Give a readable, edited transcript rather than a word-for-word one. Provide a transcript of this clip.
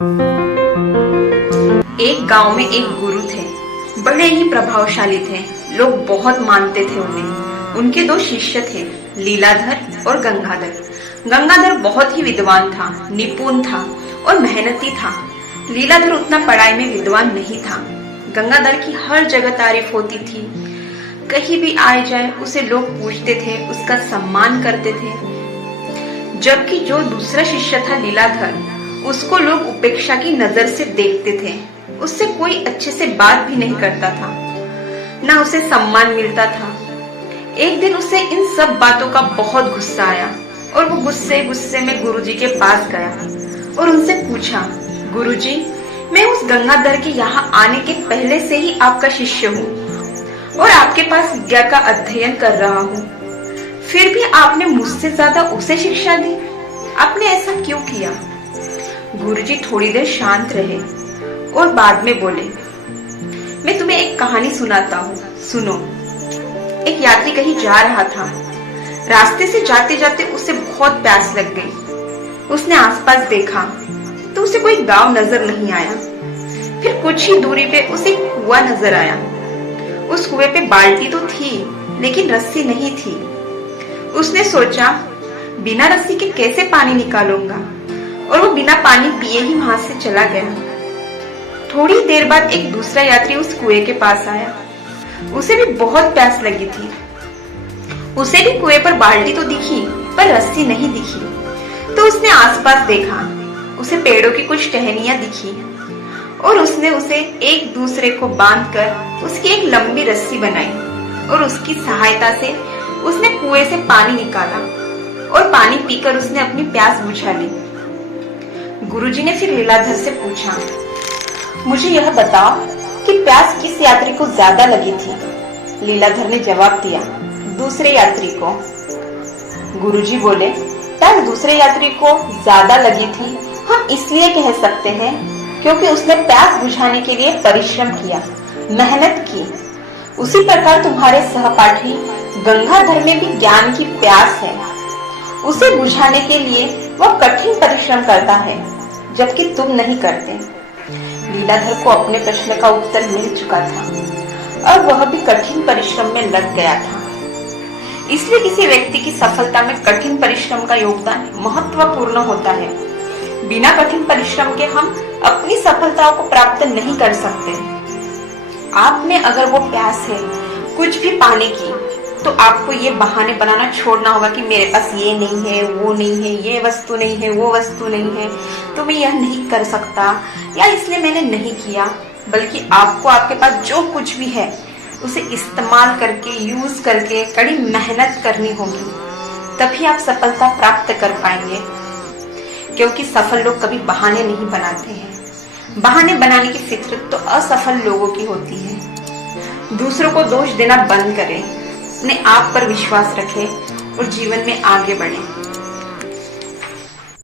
एक गांव में एक गुरु थे। बड़े ही प्रभावशाली थे। लोग बहुत मानते थे उन्हें। उनके दो शिष्य थे, लीलाधर और गंगाधर। गंगाधर बहुत ही विद्वान था, निपुण था और मेहनती था। लीलाधर उतना पढ़ाई में विद्वान नहीं था। गंगाधर की हर जगह तारीफ होती थी। कहीं भी आए जाए उसे लोग पूछते थे, उसका सम्मान करते थे। जबकि जो दूसरा शिष्य था लीलाधर, उसको लोग उपेक्षा की नजर से देखते थे। उससे कोई अच्छे से बात भी नहीं करता था, ना उसे सम्मान मिलता था। एक दिन उसे इन सब बातों का बहुत गुस्सा आया और वो गुस्से गुस्से में गुरुजी के पास गया और उनसे पूछा, गुरुजी, मैं उस गंगाधर के यहाँ आने के पहले से ही आपका शिष्य हूँ और आपके पास विद्या का अध्ययन कर रहा हूँ, फिर भी आपने मुझसे ज्यादा उसे शिक्षा दी। आपने ऐसा क्यों किया? गुरुजी थोड़ी देर शांत रहे और बाद में बोले, मैं तुम्हें एक कहानी सुनाता हूँ, सुनो। एक यात्री कहीं जा रहा था। रास्ते से जाते जाते उसे बहुत प्यास लग गई। उसने आसपास देखा तो उसे कोई गांव नजर नहीं आया। फिर कुछ ही दूरी पे उसे कुआं नजर आया। उस कुएं पे बाल्टी तो थी, लेकिन रस्सी नहीं थी। उसने सोचा, बिना रस्सी के कैसे पानी निकालूंगा, और वो बिना पानी पिए ही वहां से चला गया। थोड़ी देर बाद एक दूसरा यात्री उस कुएं के पास आया। उसे भी बहुत प्यास लगी थी। उसे भी कुएं पर बाल्टी तो दिखी, पर रस्सी नहीं दिखी। तो उसने आसपास देखा। उसे पेड़ों की कुछ टहनियां दिखी और उसने उसे एक दूसरे को बांधकर उसकी एक लंबी रस्सी बनाई और उसकी सहायता से उसने कुएं से पानी निकाला और पानी पीकर उसने अपनी प्यास बुझा ली। गुरुजी ने फिर लीलाधर से पूछा, मुझे यह बताओ कि प्यास किस यात्री को ज्यादा लगी थी? लीलाधर ने जवाब दिया, दूसरे यात्री को। गुरुजी बोले, प्यास दूसरे यात्री को ज्यादा लगी थी हम इसलिए कह सकते हैं क्योंकि उसने प्यास बुझाने के लिए परिश्रम किया, मेहनत की। उसी प्रकार तुम्हारे सहपाठी गंगाधर में भी ज्ञान की प्यास है। उसे बुझाने के लिए वह कठिन परिश्रम करता है, जबकि तुम नहीं करते। लीलाधर को अपने प्रश्न का उत्तर मिल चुका था और वह भी कठिन परिश्रम में लग गया था। इसलिए किसी व्यक्ति की सफलता में कठिन परिश्रम का योगदान महत्वपूर्ण होता है। बिना कठिन परिश्रम के हम अपनी सफलताओं को प्राप्त नहीं कर सकते। आप में अगर वो प्यास है कुछ भी पाने की, तो आपको ये बहाने बनाना छोड़ना होगा कि मेरे पास ये नहीं है, वो नहीं है, ये वस्तु नहीं है, वो वस्तु नहीं है, तो मैं यह नहीं कर सकता या इसलिए मैंने नहीं किया। बल्कि आपको आपके पास जो कुछ भी है उसे इस्तेमाल करके, यूज करके कड़ी मेहनत करनी होगी, तभी आप सफलता प्राप्त कर पाएंगे। क्योंकि सफल लोग कभी बहाने नहीं बनाते हैं। बहाने बनाने की फितरत तो असफल लोगों की होती है। दूसरों को दोष देना बंद करें, अपने आप पर विश्वास रखें और जीवन में आगे बढ़ें।